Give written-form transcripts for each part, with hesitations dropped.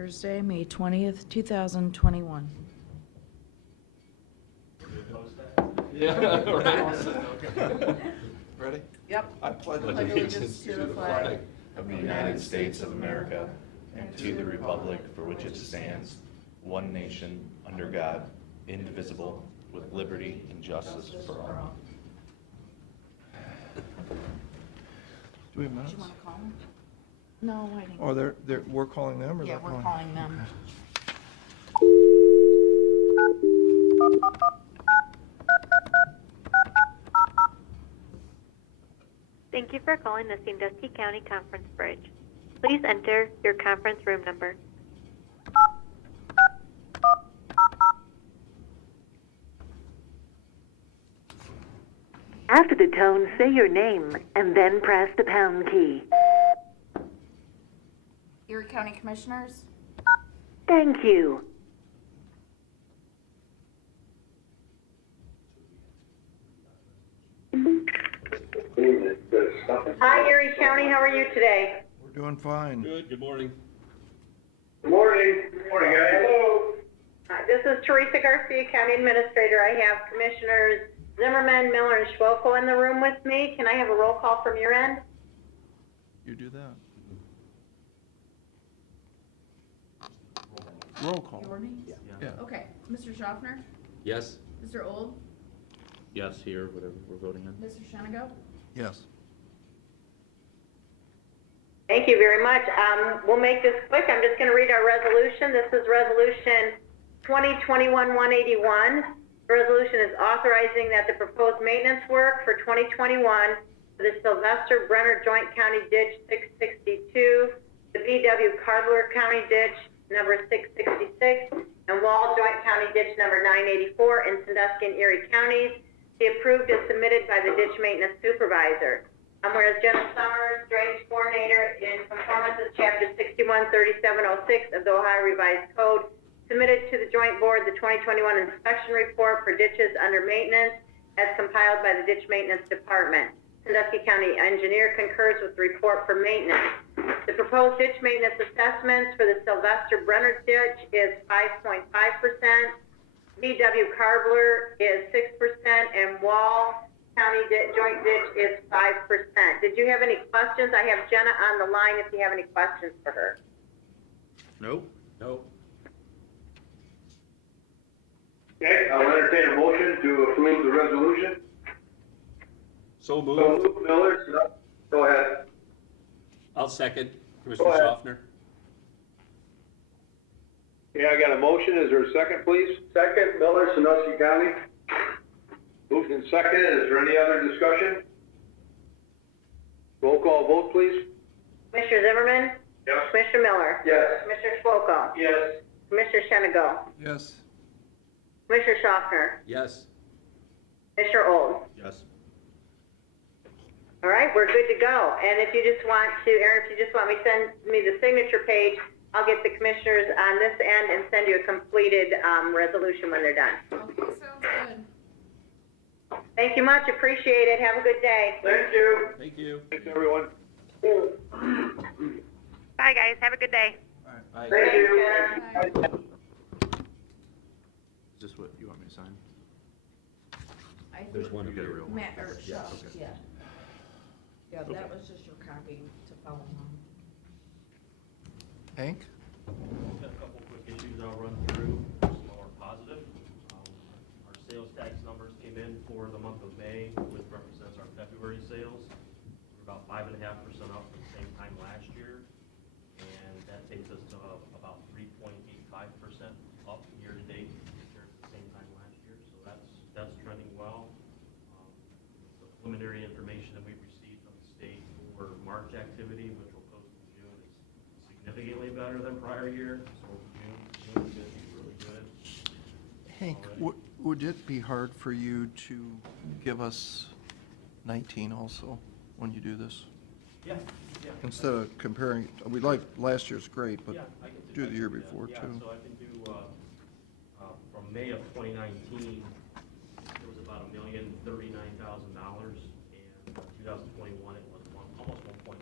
Thursday, May 20th, 2021. Yeah, right. Ready? Yep. I pledge allegiance to the flag of the United States of America and to the republic for which it stands, one nation, under God, indivisible, with liberty and justice for all. Do we have Do minutes? you want to call them? No, I didn't. Oh, we're calling them or Yeah, they're we're calling? calling them. Thank you for calling the Sandusky County Conference Bridge. Please enter your conference room number. After the tone, say your name and then press the pound key. Erie County Commissioners? Thank you. Hi, Erie County. How are you today? We're doing fine. Good morning. Good morning. Good morning, guys. Hello. This is Teresa Garcia, County Administrator. I have Commissioners Zimmerman, Miller, and Schwoko in the room with me. Can I have a roll call from your end? You do that. Roll call. Your names? Yeah. Okay. Mr. Schaffner? Yes. Mr. Old? Yes, here, whatever we're voting on. Mr. Shenigo? Yes. Thank you very much. We'll make this quick. I'm just going to read our resolution. This is Resolution 2021-181. The resolution is authorizing that the proposed maintenance work for 2021 for the Sylvester Brenner Joint County Ditch 662, the B.W. Cardler County Ditch number 666, and Wall Joint County Ditch number 984 in Sandusky and Erie counties be approved as submitted by the ditch maintenance supervisor. Whereas Jenna Summers, drainage coordinator, in conformance with Chapter 613706 of the Ohio Revised Code, submitted to the Joint Board the 2021 inspection report for ditches under maintenance as compiled by the Ditch Maintenance Department. Sandusky County Engineer concurs with the report for maintenance. The proposed ditch maintenance assessments for the Sylvester Brenner Ditch is 5.5%, B.W. Carbler is 6%, and Wall County Joint Ditch is 5%. Did you have any questions? I have Jenna on the line if you have any questions for her. Nope. Nope. Okay, I'll entertain a motion to approve the resolution. So So moved. move, Miller. Go ahead. I'll second. Go Commissioner ahead. Schaffner. Okay, I got a motion. Is there a second, please? Second, Miller, Sandusky County. Moved and seconded. Is there any other discussion? Roll call vote, please. Commissioner Zimmerman? Yes. Commissioner Miller? Yes. Commissioner Schwoko? Yes. Commissioner Shenigo? Yes. Commissioner Schaffner? Yes. Commissioner Old? Yes. All right, we're good to go. And if you just want to, Aaron, if you just want me to send me the signature page, I'll get the commissioners on this end and send you a completed resolution when they're done. Okay, sounds good. Thank you much. Appreciate it. Have a good day. Thank you. Thank you. Thanks, everyone. Bye, guys. Have a good day. Bye. Thank you. Bye. Is this what you want me to sign? I think There's one You get a here. real one. Matt, or Yeah, Shush, okay. yeah. Yeah, that was just your copy to follow along. Hank? Got a couple quick issues I'll run through, some more positive. Our sales tax numbers came in for the month of May, which represents our February sales. We're about 5.5% up from the same time last year, and that takes us to about 3.85% up year to date compared to the same time last year. So that's trending well. The preliminary information that we've received from the state for March activity, which will post in June, is significantly better than prior year, so June is going to be really good. Hank, would it be hard for you to give us 19 also when you do this? Yeah, yeah. Instead of comparing, we like last year's great, but Yeah, I can do the year that. before Yeah, too. so I can do, from May of 2019, it was about $1,039,000, and 2021 it was almost 1.2 million.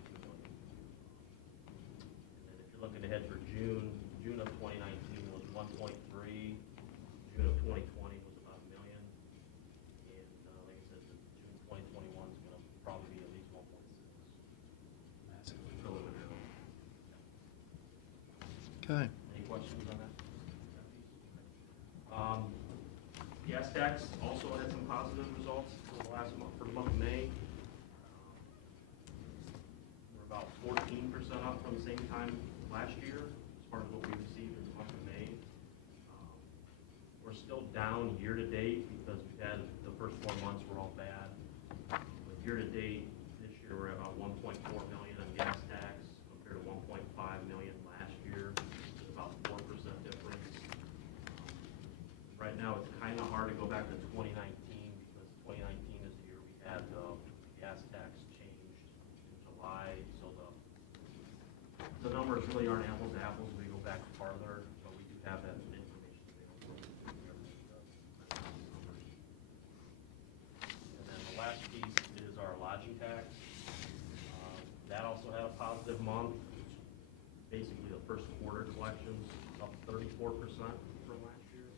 And then if you're looking ahead for June June of 2019 was 1.3. June of 2020 was about $1 million. And like I said, the June 2021 is going to probably be at least 1.6. Preliminary. Okay. Any questions on that? Gas tax also had some positive results for the last month, for the month of May. We're about 14% up from the same time last year as far as what we received in the month of May. We're still down year to date because we had the first 4 months were all bad. But year to date this year we're at about 1.4 million on gas tax compared to 1.5 million last year. It's about 4% difference. Right now it's kind of hard to go back to 2019 because 2019 is the year we had the gas tax changed in July. So the numbers really aren't apples to apples. We go back farther, but we do have that information available. And then the last piece is our lodging tax. That also had a positive month. Basically, the first quarter collections up 34% from last year.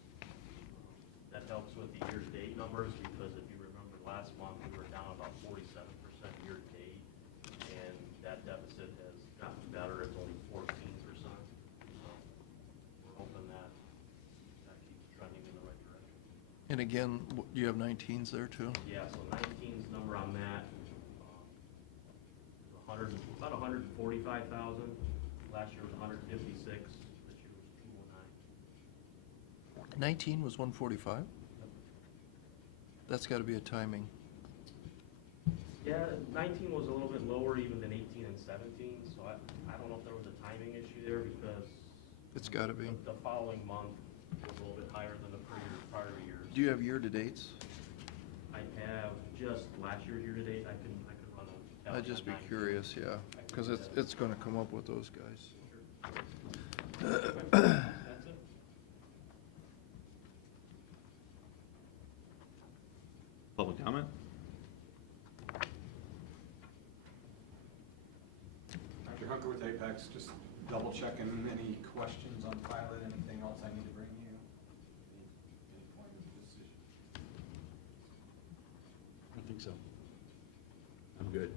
That helps with the year-to-date numbers because if you remember last month, we were down about 47% year-to-date, and that deficit has gotten better. It's only 14%. We're hoping that keeps trending in the right direction. And again, you have 19s there too? Yeah, so 19's number on that is about 145,000. Last year was 156. This year was 209. 19 was 145? That's got to be a timing. Yeah, 19 was a little bit lower even than 18 and 17, so I don't know if there was a timing issue there because It's got to be. the following month was a little bit higher than the prior years. Do you have year-to-dates? I have just last year's year-to-date. I can run a tally I'd just on be 19. curious, yeah, because it's going to come up with those guys. That's it. Public comment? Dr. Hunker with Apex, just double checking any questions on pilot, anything else I need to bring you? Any point of decision? I think so. I'm good.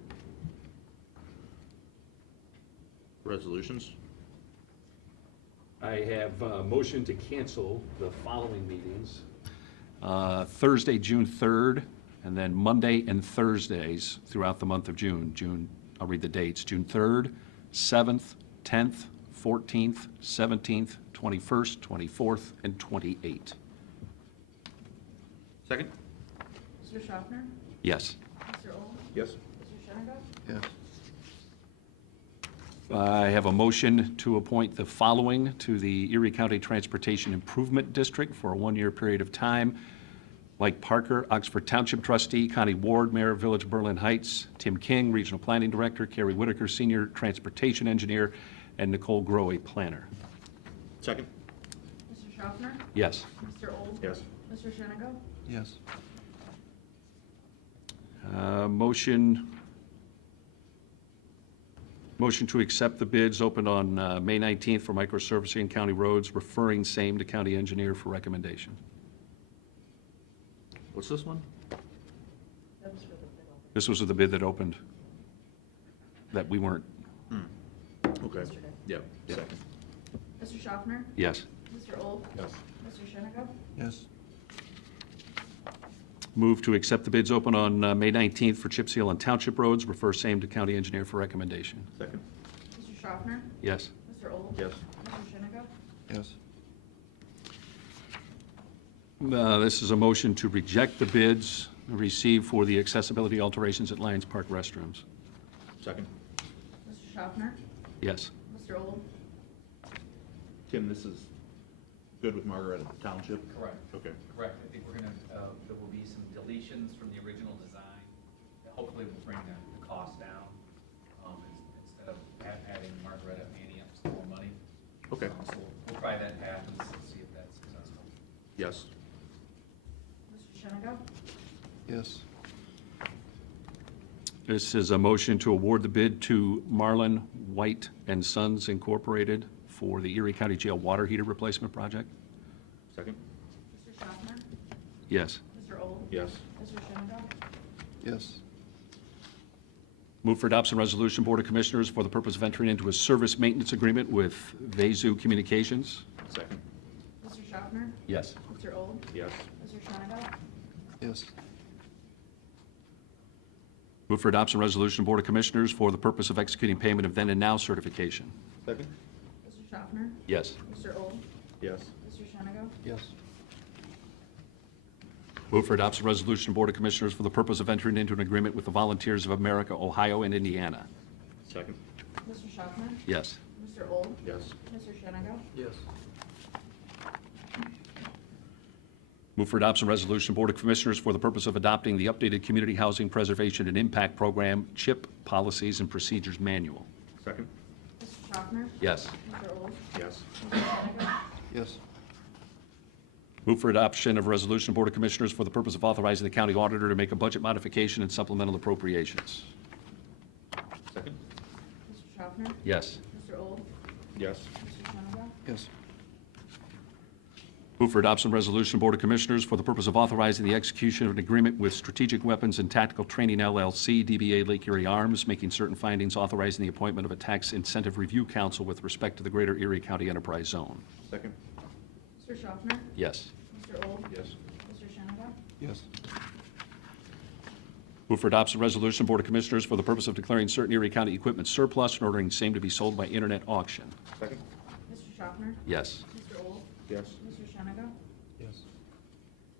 Resolutions? I have a motion to cancel the following meetings. Thursday, June 3rd, and then Monday and Thursdays throughout the month of June. I'll read the dates. June 3rd, 7th, 10th, 14th, 17th, 21st, 24th, and 28th. Second? Mr. Schaffner? Yes. Mr. Olm? Yes. Mr. Shennick? Yes. I have a motion to appoint the following to the Erie County Transportation Improvement District for a 1-year period of time. Mike Parker, Oxford Township Trustee, Connie Ward, Mayor of Village Berlin Heights, Tim King, Regional Planning Director, Carrie Whitaker, Senior Transportation Engineer, and Nicole Grohe, Planner. Second? Mr. Schaffner? Yes. Mr. Olm? Yes. Mr. Shennick? Yes. Motion to accept the bids opened on May 19th for microservicing and county roads, referring same to county engineer for recommendation. What's this one? That was for the bid opening This was the bid that opened, that we weren't, Okay. yesterday. Yeah. Second? Mr. Schaffner? yes. Mr. Olm? Yes. Mr. Shennick? Yes. Move to accept the bids open on May 19th for chip seal and township roads, refer same to county engineer for recommendation. Second? Mr. Schaffner? Yes. Mr. Olm? Yes. Mr. Shennick? Yes. This is a motion to reject the bids received for the accessibility alterations at Lions Park restrooms. Second? Mr. Schaffner? Yes. Mr. Olm? Tim, this is good with Margaret Township? Correct. Okay. Correct. I think we're gonna, there will be some deletions from the original design. that hopefully will bring the cost down, instead of adding Margaretta Annie up some more money. Okay. So we'll try that path and see if that's successful. Yes. Mr. Shennick? Yes. This is a motion to award the bid to Marlin White and Sons Incorporated for the Erie County Jail water heater replacement project. Second? Mr. Schaffner? Yes. Mr. Old? Yes. Mr. Shenango? Yes. Move for adoption resolution, Board of Commissioners, for the purpose of entering into a service maintenance agreement with Vazu Communications. Second? Mr. Schaffner? Yes. Mr. Old? Yes. Mr. Shenango? Yes. Move for adoption resolution, Board of Commissioners, for the purpose of executing payment of then and now certification. Second? Mr. Schaffner? Yes. Mr. Old? Yes. Mr. Shenango? Yes. Move for adoption resolution, Board of Commissioners, for the purpose of entering into an agreement with the Volunteers of America, Ohio and Indiana. Second? Mr. Schaffner? Yes. Mr. Old? Yes. Mr. Shenango? Yes. Move for adoption resolution, Board of Commissioners, for the purpose of adopting the updated Community Housing Preservation and Impact Program, CHIP Policies and Procedures Manual. Second? Mr. Schaffner? Yes. Mr. Old? Yes. Mr. Shenango? Yes. Move for adoption of resolution, Board of Commissioners, for the purpose of authorizing the county auditor to make a budget modification and supplemental appropriations. Second? Mr. Schaffner? Yes. Mr. Old? Yes. Mr. Shenango? Yes. Move for adoption resolution, Board of Commissioners, for the purpose of authorizing the execution of an agreement with Strategic Weapons and Tactical Training LLC, DBA Lake Erie Arms, making certain findings, authorizing the appointment of a tax incentive review council with respect to the Greater Erie County Enterprise Zone. Second? Mr. Schaffner? Yes. Mr. Old? Yes. Mr. Shenango? Yes. Move for adoption resolution, Board of Commissioners, for the purpose of declaring certain Erie County equipment surplus and ordering same to be sold by internet auction. Second? Mr. Schaffner? Yes. Mr. Old? Yes. Mr. Shenango? Yes.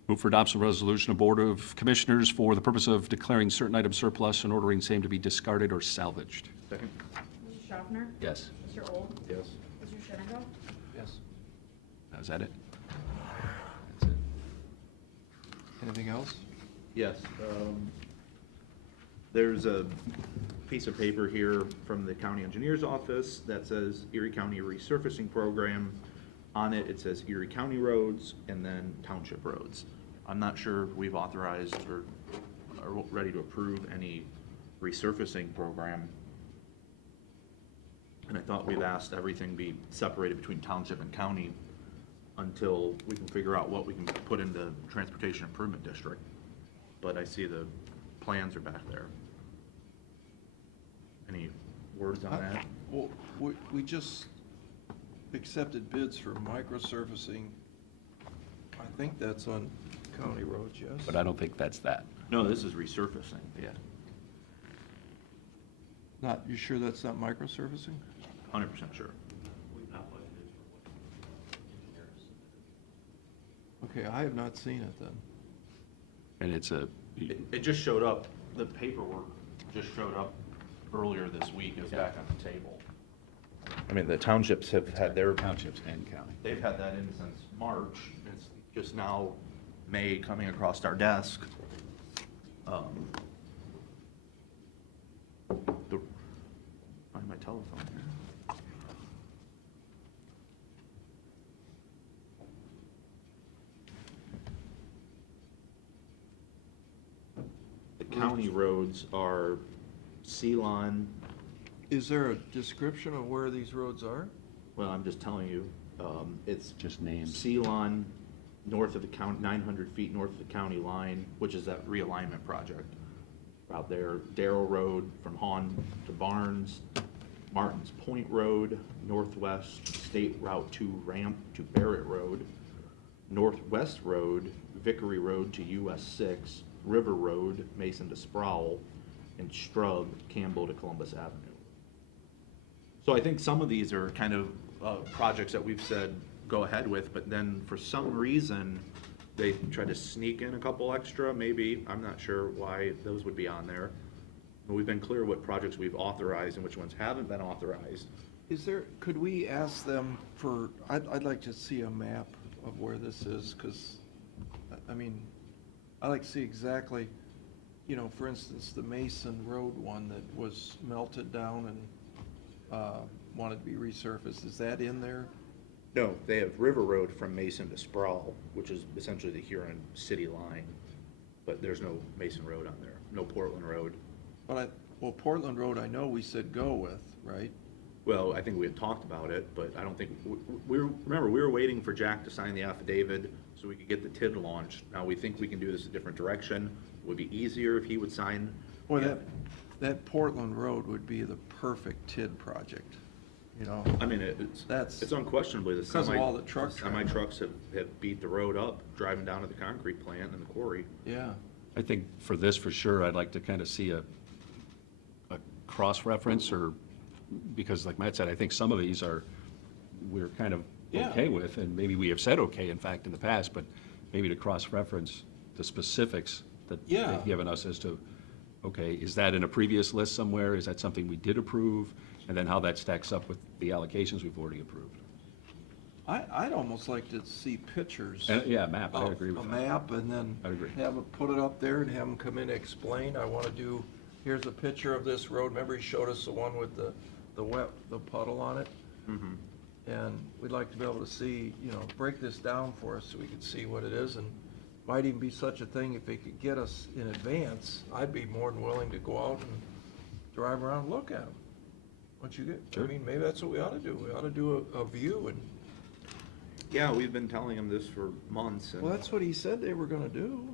Move for adoption resolution of Board of Commissioners for the purpose of declaring certain items surplus and ordering same to be discarded or salvaged. Second? Mr. Schaffner? Yes. Mr. Old? Yes. Mr. Shenango? Yes. Is that it? That's it. Anything else? Yes. There's a piece of paper here from the county engineer's office that says Erie County Resurfacing Program. On it, it says Erie County roads and then township roads. I'm not sure if we've authorized or are ready to approve any resurfacing program. And I thought we've asked everything be separated between township and county until we can figure out what we can put into Transportation Improvement District. But I see the plans are back there. Any words on that? Well, we just accepted bids for microsurfacing. I think that's on county roads, yes? But I don't think that's that. No, this is resurfacing. Yeah. Not, you sure that's not microsurfacing? 100% sure. We've not budgeted for what engineers submitted. Okay, I have not seen it then. And it's a, It just showed up, the paperwork just showed up earlier this week, it was back on the table. I mean, the townships have had their, townships and county. they've had that in since March, it's just now May coming across our desk. Find my telephone here. The county roads are Ceylon, Is there a description of where these roads are? well, I'm just telling you, it's Just names. Ceylon, north of the county, 900 feet north of the county line, which is that realignment project out there. Darrow Road from Hawn to Barnes, Martins Point Road, Northwest State Route 2 ramp to Barrett Road, Northwest Road, Vickery Road to US 6, River Road, Mason to Sproul, and Strug, Campbell to Columbus Avenue. So I think some of these are kind of projects that we've said go ahead with, but then for some reason, they try to sneak in a couple extra, maybe, I'm not sure why those would be on there. But we've been clear what projects we've authorized and which ones haven't been authorized. Is there, could we ask them for, I'd like to see a map of where this is, because, I mean, I like to see exactly, you know, for instance, the Mason Road one that was melted down and wanted to be resurfaced, is that in there? No, they have River Road from Mason to Sproul, which is essentially the Huron city line, but there's no Mason Road on there, no Portland Road. Well, Portland Road, I know we said go with, right? Well, I think we had talked about it, but I don't think, remember, we were waiting for Jack to sign the affidavit so we could get the TID launched. Now, we think we can do this a different direction. Would be easier if he would sign. Boy, that Portland Road would be the perfect TID project, you know? I mean, That's- it's unquestionably the because of all the truck traffic. semi-trucks have beat the road up, driving down to the concrete plant and the quarry. Yeah. I think for this, for sure, I'd like to kind of see a cross-reference, or, because like Matt said, I think some of these we're kind of Yeah. okay with, and maybe we have said okay, in fact, in the past, but maybe to cross-reference the specifics that Yeah. they've given us as to, okay, is that in a previous list somewhere? Is that something we did approve? And then how that stacks up with the allocations we've already approved. I'd almost like to see pictures. Yeah, map, I agree with A that. map, and then I'd agree. put it up there and have them come in and explain, I want to do, here's a picture of this road. Remember he showed us the one with the puddle on it? Mm-hmm. And we'd like to be able to see, you know, break this down for us so we can see what it is, and might even be such a thing, if they could get us in advance, I'd be more than willing to go out and drive around and look at them. Once you get, I Sure. mean, maybe that's what we ought to do. We ought to do a view, and, Yeah, we've been telling him this for months, and. well, that's what he said they were gonna do.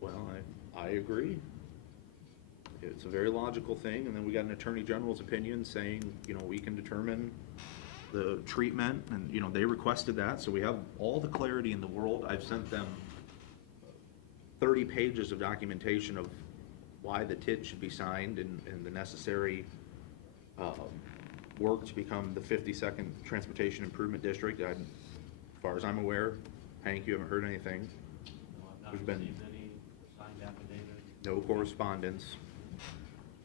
Well, I agree. It's a very logical thing, and then we got an Attorney General's opinion saying, you know, we can determine the treatment, and, you know, they requested that, so we have all the clarity in the world. I've sent them 30 pages of documentation of why the TID should be signed and the necessary work to become the 52nd Transportation Improvement District. As far as I'm aware, Hank, you haven't heard anything. No, I've not There's been- received any signed affidavit. No correspondence.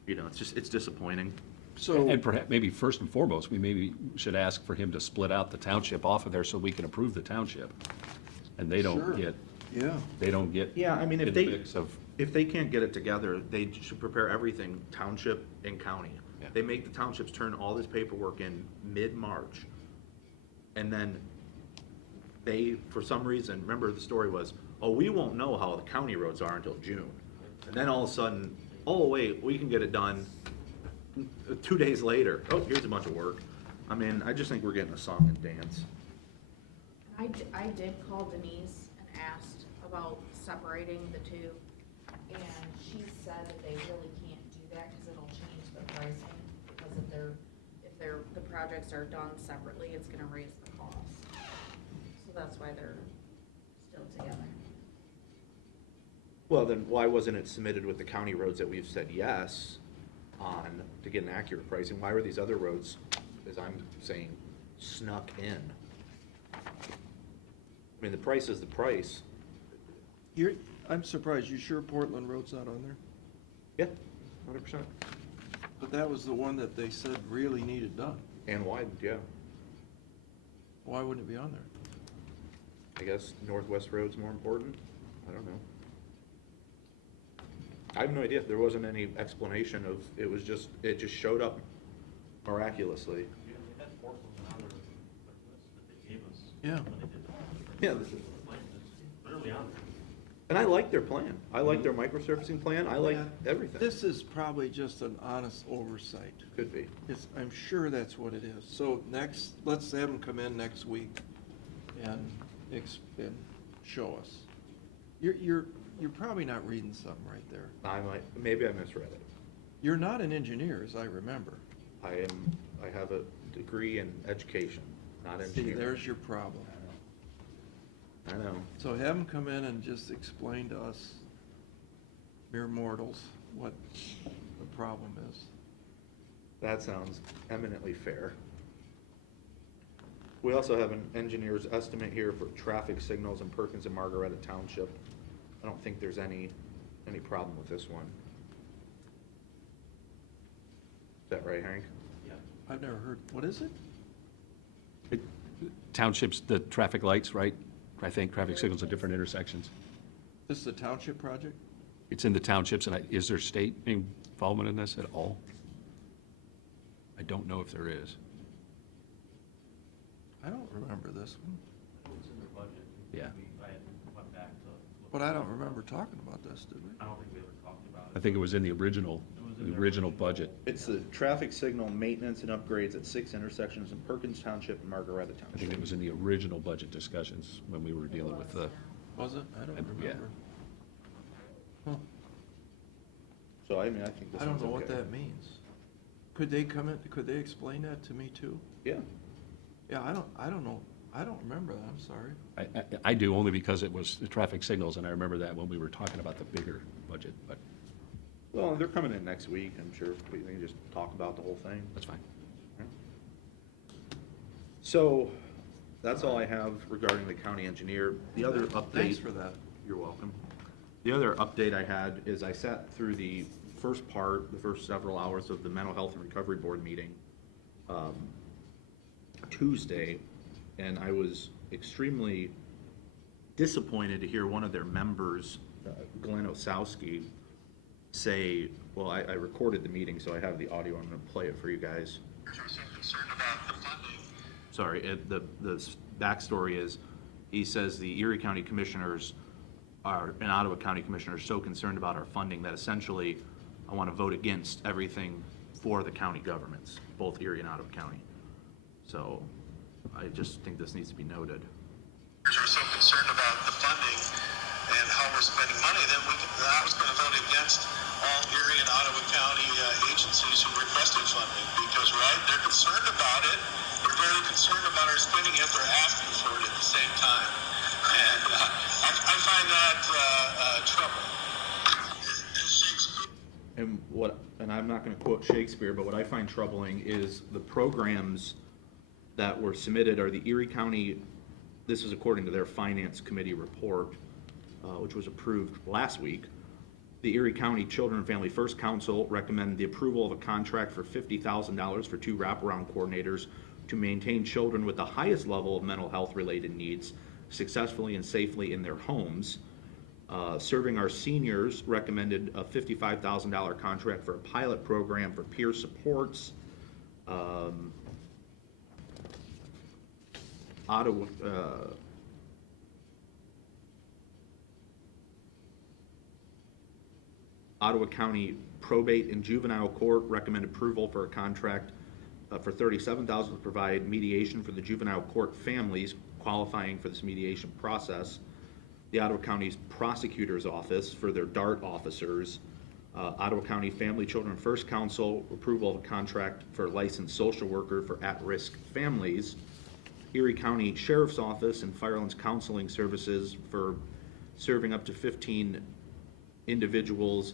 You know, it's disappointing. So, And perhaps, maybe first and foremost, we maybe should ask for him to split out the township off of there so we can approve the township. And they Sure. don't get, yeah, Yeah, I mean, in if the they, mix of, if they can't get it together, they should prepare everything, township and county. Yeah. They make the townships turn all this paperwork in mid-March. And then they, for some reason, remember the story was, oh, we won't know how the county roads are until June. And then all of a sudden, oh, wait, we can get it done 2 days later. Oh, here's a bunch of work. I mean, I just think we're getting a song and dance. I did call Denise and asked about separating the two, and she said that they really can't do that because it'll change the pricing, because if the projects are done separately, it's gonna raise the cost. So that's why they're still together. Well, then why wasn't it submitted with the county roads that we've said yes on to get an accurate pricing? Why were these other roads, as I'm saying, snuck in? I mean, the price is the price. I'm surprised, you sure Portland Road's not on there? Yeah, 100%. But that was the one that they said really needed done. And widened, yeah. Why wouldn't it be on there? I guess Northwest Road's more important. I don't know. I have no idea. There wasn't any explanation of, it just showed up miraculously. Yeah, they had Portland on their list that they gave us. Yeah. When they did the project. Yeah. The plan is literally on there. And I like their plan. I like their microsurfacing plan. I like Yeah. everything. This is probably just an honest oversight. Could be. I'm sure that's what it is. So let's have them come in next week and show us. You're probably not reading something right there. Maybe I misread it. You're not an engineer, as I remember. I have a degree in education, not See, engineering. there's your problem. I know. So have them come in and just explain to us, mere mortals, what the problem is. That sounds eminently fair. We also have an engineer's estimate here for traffic signals in Perkins and Margaretta Township. I don't think there's any problem with this one. Is that right, Hank? Yeah. I've never heard, what is it? townships, the traffic lights, right? I think traffic signals at different intersections. This is a township project? It's in the townships, and is there state involvement in this at all? I don't know if there is. I don't remember this one, It's in their budget. Yeah. I had went back to look. but I don't remember talking about this, did we? I don't think we ever talked about I it. think it was in the original. It was was in The their original budget. It's the traffic signal maintenance and upgrades at 6 intersections in Perkins Township and Margaretta I think Township. it was in the original budget discussions when we were dealing with the, Was it? I don't Yeah. remember. Huh. So I mean, I think this I don't one's know what okay. that means. Could they come in, could they explain that to me too? Yeah. Yeah, I don't know. I don't remember that, I'm sorry. I do, only because it was the traffic signals, and I remember that when we were talking about the bigger budget, but Well, they're coming in next week, I'm sure. We can just talk about the whole thing. that's fine. So, that's all I have regarding the county engineer. The other update. Thanks for that. You're welcome. The other update I had is I sat through the first several hours of the Mental Health and Recovery Board meeting Tuesday, and I was extremely disappointed to hear one of their members, Glenn Osowski, say, well, I recorded the meeting, so I have the audio, I'm gonna play it for you guys. Sorry, the backstory is, he says the Erie County Commissioners and Ottawa County Commissioners are so concerned about our funding that essentially I want to vote against everything for the county governments, both Erie and Ottawa County. So I just think this needs to be noted. We're so concerned about the funding and how we're spending money that I was going to vote against all Erie and Ottawa County agencies who requested funding because, right, they're concerned about it. They're very concerned about our spending yet they're asking for it at the same time. And I find that trouble. And I'm not going to quote Shakespeare, but what I find troubling is the programs that were submitted are the Erie County, this is according to their Finance Committee report, which was approved last week. The Erie County Children and Family First Council recommended the approval of a contract for $50,000 for 2 wraparound coordinators to maintain children with the highest level of mental health related needs successfully and safely in their homes. Serving Our Seniors recommended a $55,000 contract for a pilot program for peer supports. Ottawa County Probate and Juvenile Court recommended approval for a contract for $37,000 to provide mediation for the juvenile court families qualifying for this mediation process. The Ottawa County's Prosecutor's Office for their DART officers. Ottawa County Family Children First Council, approval of a contract for a licensed social worker for at-risk families. Erie County Sheriff's Office and Firelands Counseling Services for serving up to 15 individuals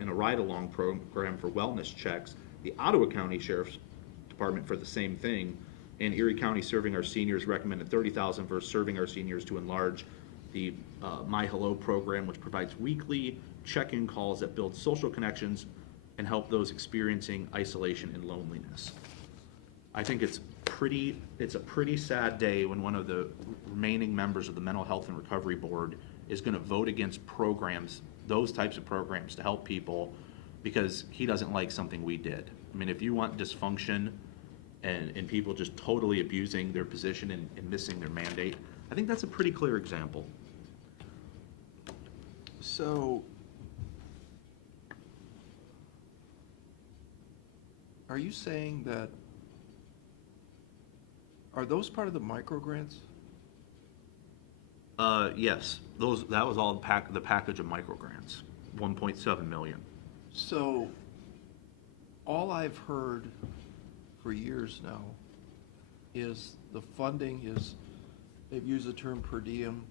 in a ride-along program for wellness checks. The Ottawa County Sheriff's Department for the same thing. And Erie County Serving Our Seniors recommended $30,000 for Serving Our Seniors to enlarge the My Hello program, which provides weekly check-in calls that build social connections and help those experiencing isolation and loneliness. I think it's a pretty sad day when one of the remaining members of the Mental Health and Recovery Board is going to vote against programs, those types of programs to help people, because he doesn't like something we did. I mean, if you want dysfunction and people just totally abusing their position and missing their mandate, I think that's a pretty clear example. So, are you saying that, are those part of the micro grants? Yes, that was all the package of micro grants, 1.7 million. So, all I've heard for years now is the funding is, they've used the term per diem,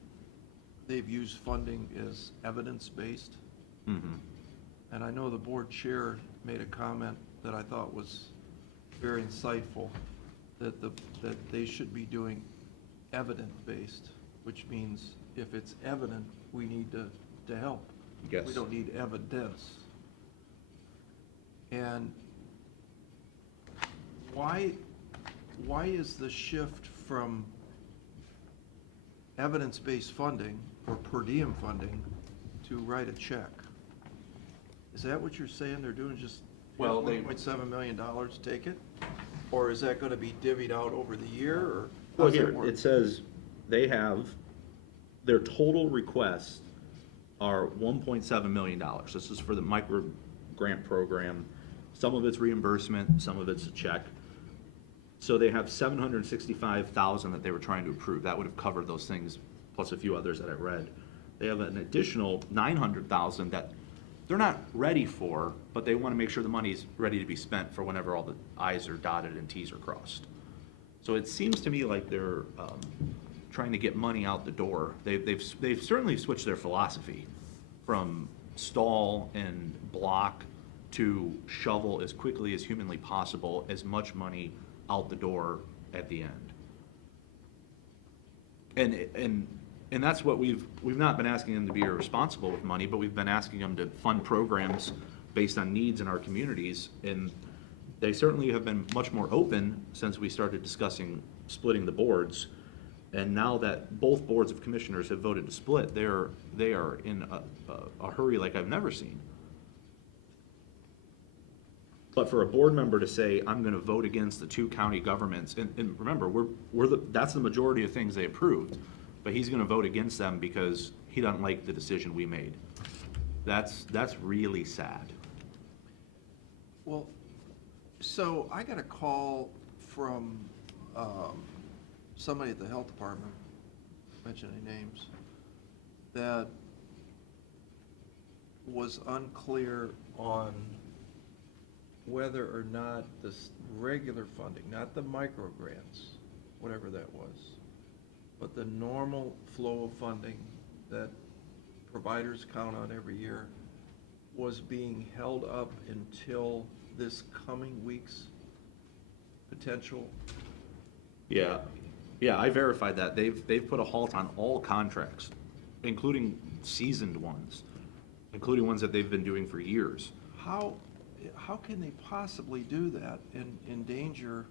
they've used funding as evidence-based. Mm-hmm. And I know the board chair made a comment that I thought was very insightful, that they should be doing evidence-based, which means if it's evident, we need to help. Yes. We don't need evidence. And why is the shift from evidence-based funding or per diem funding to write a check? Is that what you're saying they're doing, just Well, they- $1.7 million, take it? Or is that gonna be divvied out over the year, or how Well, does that here, work? it says they have, their total requests are $1.7 million. This is for the micro grant program. Some of it's reimbursement, some of it's a check. So they have $765,000 that they were trying to approve. That would have covered those things, plus a few others that I read. They have an additional $900,000 that they're not ready for, but they want to make sure the money's ready to be spent for whenever all the i's are dotted and t's are crossed. So it seems to me like they're trying to get money out the door. They've certainly switched their philosophy from stall and block to shovel as quickly as humanly possible, as much money out the door at the end. And that's what we've not been asking them to be irresponsible with money, but we've been asking them to fund programs based on needs in our communities. And they certainly have been much more open since we started discussing splitting the boards. And now that both boards of commissioners have voted to split, they are in a hurry like I've never seen. But for a board member to say, I'm gonna vote against the two county governments, and remember, that's the majority of things they approved, but he's gonna vote against them because he doesn't like the decision we made. That's really sad. Well, so I got a call from somebody at the health department, mention any names, that was unclear on whether or not this regular funding, not the micro grants, whatever that was, but the normal flow of funding that providers count on every year, was being held up until this coming week's potential. Yeah, I verified that. They've put a halt on all contracts, including seasoned ones, including ones that they've been doing for years. How can they possibly do that and endanger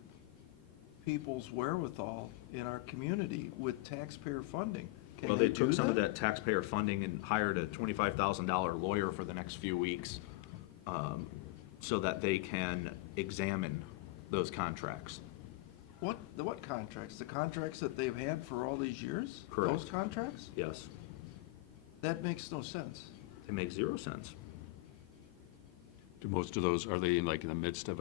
people's wherewithal in our community with taxpayer funding? Can Well, they do took some of that taxpayer funding and hired a $25,000 lawyer for the next few weeks, so that they can examine those contracts. What contracts? The contracts that they've had for all these years? Correct. Those contracts? Yes, That makes no sense. it makes 0 sense. Do most of those, are they in the midst of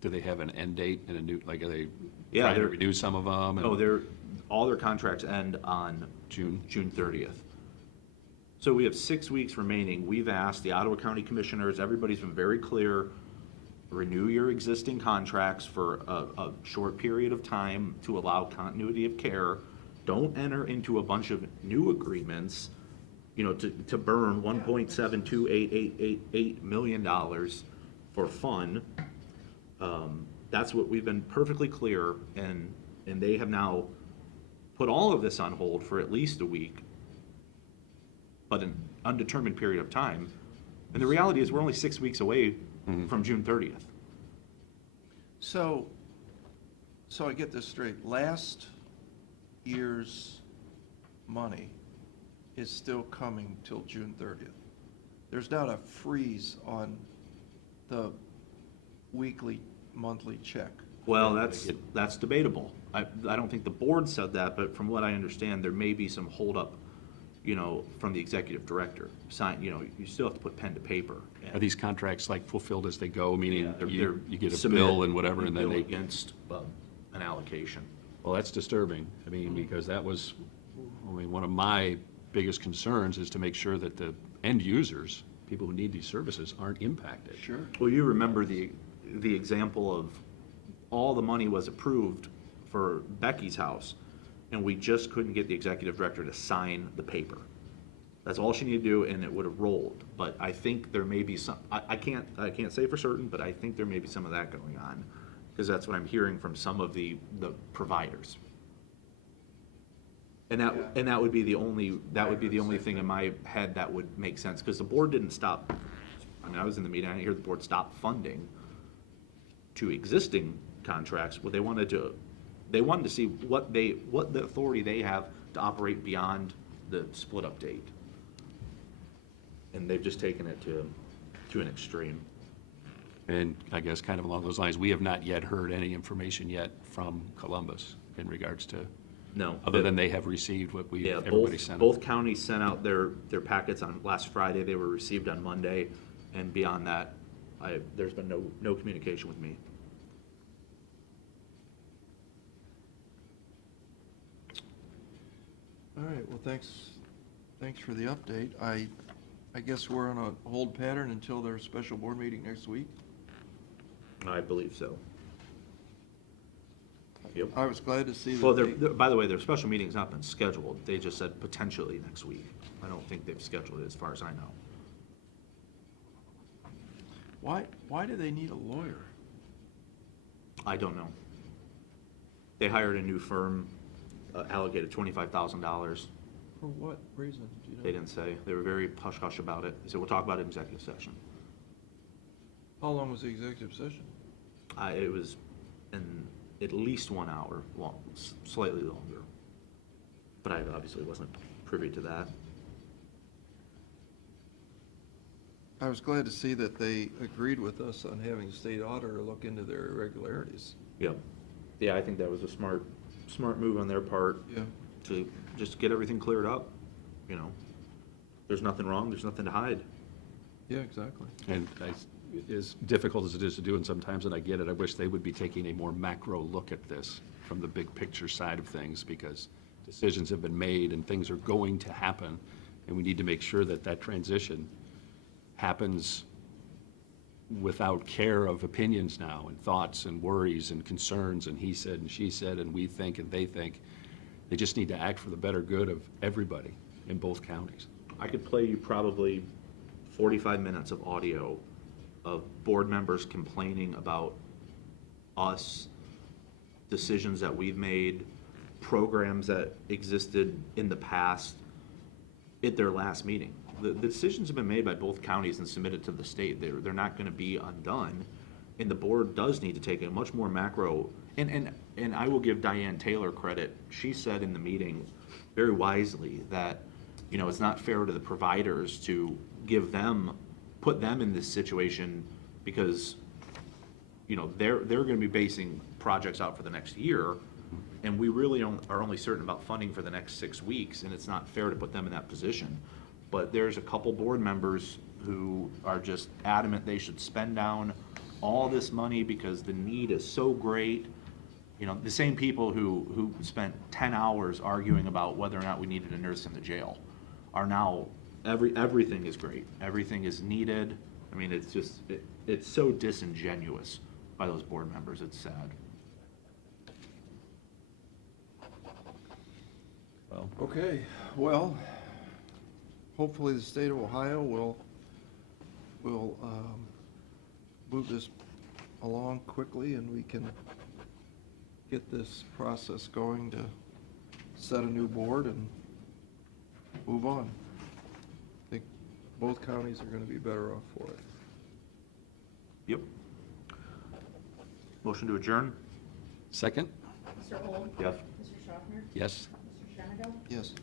do they have an end date and a new, are they Yeah, trying to they're- renew some of them? No, all their contracts end on June 30th. So we have 6 weeks remaining. We've asked the Ottawa County Commissioners, everybody's been very clear, renew your existing contracts for a short period of time to allow continuity of care. Don't enter into a bunch of new agreements, to burn $1.72888 million for fun. That's what we've been perfectly clear, and they have now put all of this on hold for at least a week, but an undetermined period of time. And the reality is, we're only 6 weeks away from June 30th. So I get this straight. Last year's money is still coming till June 30th. There's not a freeze on the weekly, monthly check. Well, that's debatable. I don't think the board said that, but from what I understand, there may be some holdup, from the executive director. You still have to put pen to paper. Are these contracts fulfilled as they go, meaning Yeah, you get a submit bill and whatever, and then bill they, against an allocation. well, that's disturbing. Because that was, one of my biggest concerns is to make sure that the end users, people who need these services, aren't impacted. Sure. Well, you remember the example of all the money was approved for Becky's house, and we just couldn't get the executive director to sign the paper. That's all she needed to do, and it would have rolled. But I think there may be some, I can't say for certain, but I think there may be some of that going on, because that's what I'm hearing from some of the providers. And that would be the only thing in my head that would make sense, because the board didn't stop. I was in the meeting, I didn't hear the board stop funding to existing contracts. What they wanted to see what the authority they have to operate beyond the split up date. And they've just taken it to an extreme. And I guess kind of along those lines, we have not yet heard any information yet from Columbus in regards to, No. other than they have received what Yeah, everybody sent. both counties sent out their packets on last Friday. They were received on Monday. And beyond that, there's been no communication with me. All right, well, thanks for the update. I guess we're on a hold pattern until their special board meeting next week? I believe so. Yep. I was glad to see that Well, they. by the way, their special meeting's not been scheduled. They just said potentially next week. I don't think they've scheduled it as far as I know. Why do they need a lawyer? I don't know. They hired a new firm, allocated $25,000. For what reason? Do you know? They didn't say. They were very hush-hush about it. They said, we'll talk about it in executive session. How long was the executive session? It was at least 1 hour, long, slightly longer. But I obviously wasn't privy to that. I was glad to see that they agreed with us on having the state auditor look into their irregularities. Yep. Yeah, I think that was a smart move on their part. Yeah. To just get everything cleared up, you know. There's nothing wrong, there's nothing to hide. Yeah, exactly. And as difficult as it is to do, and sometimes, and I get it, I wish they would be taking a more macro look at this from the big picture side of things, because decisions have been made and things are going to happen, and we need to make sure that that transition happens without care of opinions now, and thoughts and worries and concerns, and he said and she said, and we think and they think. They just need to act for the better good of everybody in both counties. I could play you probably 45 minutes of audio of board members complaining about us, decisions that we've made, programs that existed in the past at their last meeting. The decisions have been made by both counties and submitted to the state. They're not gonna be undone. And the board does need to take a much more macro, and I will give Diane Taylor credit. She said in the meeting very wisely that, you know, it's not fair to the providers to put them in this situation, because, you know, they're gonna be basing projects out for the next year, and we really are only certain about funding for the next 6 weeks, and it's not fair to put them in that position. But there's a couple board members who are just adamant they should spend down all this money because the need is so great. You know, the same people who spent 10 hours arguing about whether or not we needed a nurse in the jail are now, everything is great. Everything is needed. I mean, it's just, it's so disingenuous by those board members. It's sad. Well, Okay, well, hopefully the state of Ohio will move this along quickly, and we can get this process going to set a new board and move on. I think both counties are gonna be better off for it. Yep. Motion to adjourn? second? Mr. Holm? Yes. Mr. Schaffner? Yes. Mr. Shennigo? Yes.